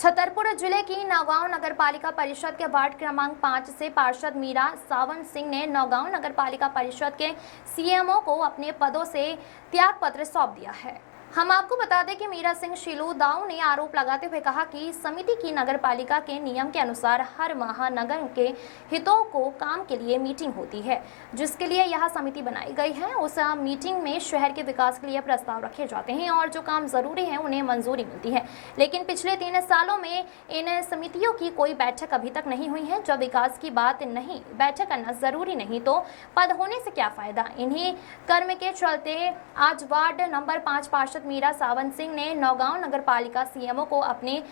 छतरपुर जिले की नौगांव नगर पालिका परिषद के वार्ड क्रमांक 5 से पार्षद मीरा सावन सिंह ने नौगांव नगर पालिका परिषद के सीएमओ को अपने पदों से त्यागपत्र सौंप दिया है। हम आपको बता दें कि मीरा सिंह शिलू दाऊ ने आरोप लगाते हुए कहा कि समिति की नगर पालिका के नियम के अनुसार हर माह नगर के हितों को काम के लिए मीटिंग होती है, जिसके लिए यह समिति बनाई गई है। उस मीटिंग में शहर के विकास के लिए प्रस्ताव रखे जाते हैं और जो काम जरूरी है उन्हें मंजूरी मिलती है। लेकिन पिछले 3 सालों में इन समितियों की कोई बैठक अभी तक नहीं हुई है। जब विकास की बात नहीं, बैठक करना जरूरी नहीं तो पद होने से क्या फायदा। इन्हीं कर्म के चलते आज वार्ड नंबर 5 पार्षद मीरा सावन सिंह ने नौगांव नगर पालिका सीएमओ को अपने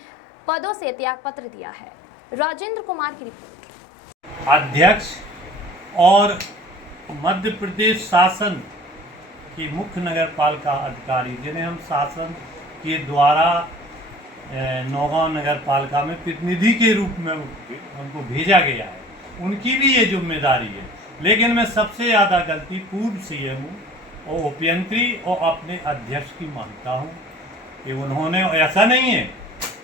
पदों से त्यागपत्र दिया है। राजेंद्र कुमार की रिपोर्ट। अध्यक्ष और मध्य प्रदेश शासन की मुख्य नगर पालिका अधिकारी जिन्हें हम शासन के द्वारा नौगांव नगर पालिका में प्रतिनिधि के रूप में उनको भेजा गया है, उनकी भी ये जिम्मेदारी है। लेकिन मैं सबसे ज़्यादा गलती पूर्व सीएमओ और उपयंत्री और अपने अध्यक्ष की मानता हूँ कि उन्होंने, ऐसा नहीं है,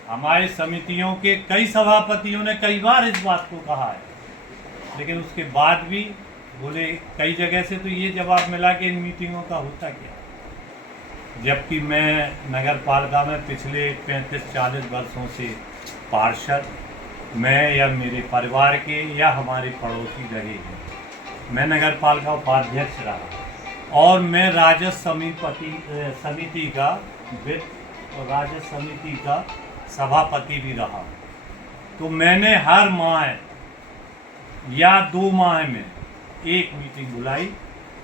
हमारी समितियों के कई सभापतियों ने कई बार इस बात को कहा है, लेकिन उसके बाद भी बोले कई जगह से तो ये जवाब मिला कि इन मीटिंगों का होता क्या। जबकि मैं नगर पालिका में पिछले 35-40 वर्षों से पार्षद, मैं या मेरे परिवार के या हमारे पड़ोसी रहे हैं। मैं नगर पालिका उपाध्यक्ष रहा और मैं राजस्व समिति का वित्त और राजस्व समिति का सभापति भी रहा। तो मैंने हर माह या 2 माह में एक मीटिंग बुलाई।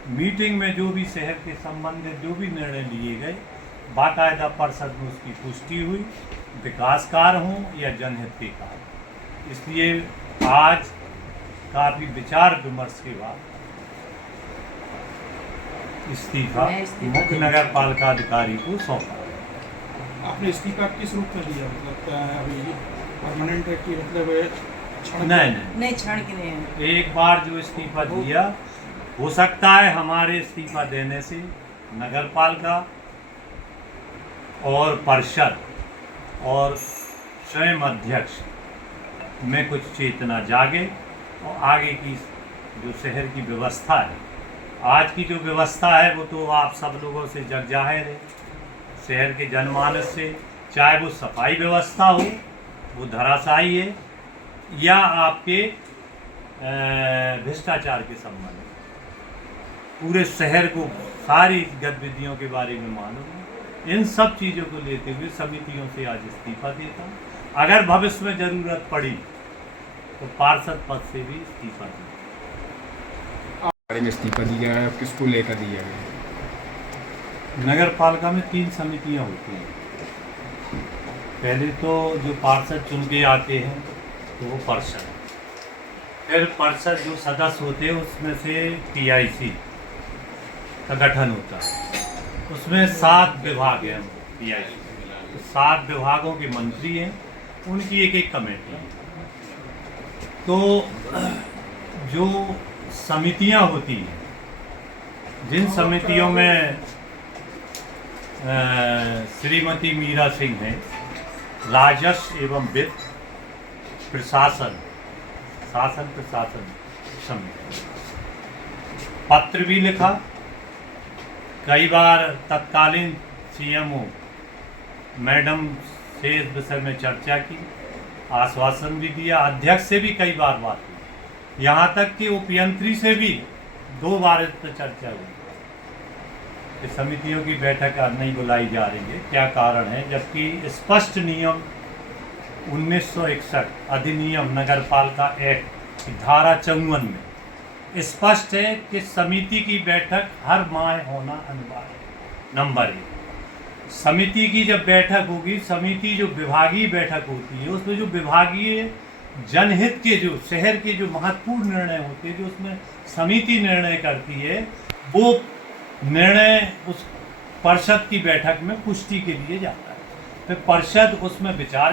मीटिंग में जो भी शहर के संबंधित जो भी निर्णय लिए गए, बाकायदा परिषद में उसकी पुष्टि हुई, विकास कार्य हों या जनहित के कार्य। इसलिए आज काफ़ी विचार विमर्श के बाद इस्तीफा मुख्य नगर पालिका अधिकारी को सौंपा। आपने इस्तीफा किस रूप में दिया? मतलब अभी परमानेंट है कि मतलब नहीं क्षण के लिए एक बार जो इस्तीफा दिया, हो सकता है हमारे इस्तीफा देने से नगर पालिका और परिषद और स्वयं अध्यक्ष में कुछ चेतना जागे और आगे की जो शहर की व्यवस्था है, आज की जो व्यवस्था है वो तो आप सब लोगों से जग जाहिर है। शहर के जनमानस से, चाहे वो सफाई व्यवस्था हो, वो धराशायी है, या आपके भ्रष्टाचार के संबंध में, पूरे शहर को सारी गतिविधियों के बारे में मालूम है। इन सब चीज़ों को लेते हुए समितियों से आज इस्तीफा देता हूँ। अगर भविष्य में ज़रूरत पड़ी तो पार्षद पद से भी इस्तीफा देता हूँ। में इस्तीफा दिया है, किसको लेकर दिया है? नगर पालिका में 3 समितियां होती हैं। पहले तो जो पार्षद चुन के आते हैं तो वो परिषद, फिर परिषद जो सदस्य होते हैं उसमें से PIC का गठन होता है। उसमें 7 विभाग हैं PIC, तो 7 विभागों के मंत्री हैं, उनकी एक कमेटी है। तो जो समितियां होती हैं, जिन समितियों में श्रीमती मीरा सिंह हैं, राजस्व एवं वित्त प्रशासन समिति, पत्र भी लिखा, कई बार तत्कालीन सीएमओ मैडम से इस विषय में चर्चा की, आश्वासन भी दिया, अध्यक्ष से भी कई बार बात हुई, यहाँ तक कि उपयंत्री से भी 2 बार इस पर चर्चा हुई कि समितियों की बैठक नहीं बुलाई जा रही है, क्या कारण है। जबकि स्पष्ट नियम 1961 अधिनियम नगर पालिका एक्ट की धारा 54 में स्पष्ट है कि समिति की बैठक हर माह होना अनिवार्य है। नंबर 1, समिति की जब बैठक होगी, समिति जो विभागीय बैठक होती है, उसमें जो विभागीय जनहित के जो शहर के जो महत्वपूर्ण निर्णय होते हैं, जो उसमें समिति निर्णय करती है, वो निर्णय उस परिषद की बैठक में पुष्टि के लिए जाता है। फिर परिषद उसमें विचार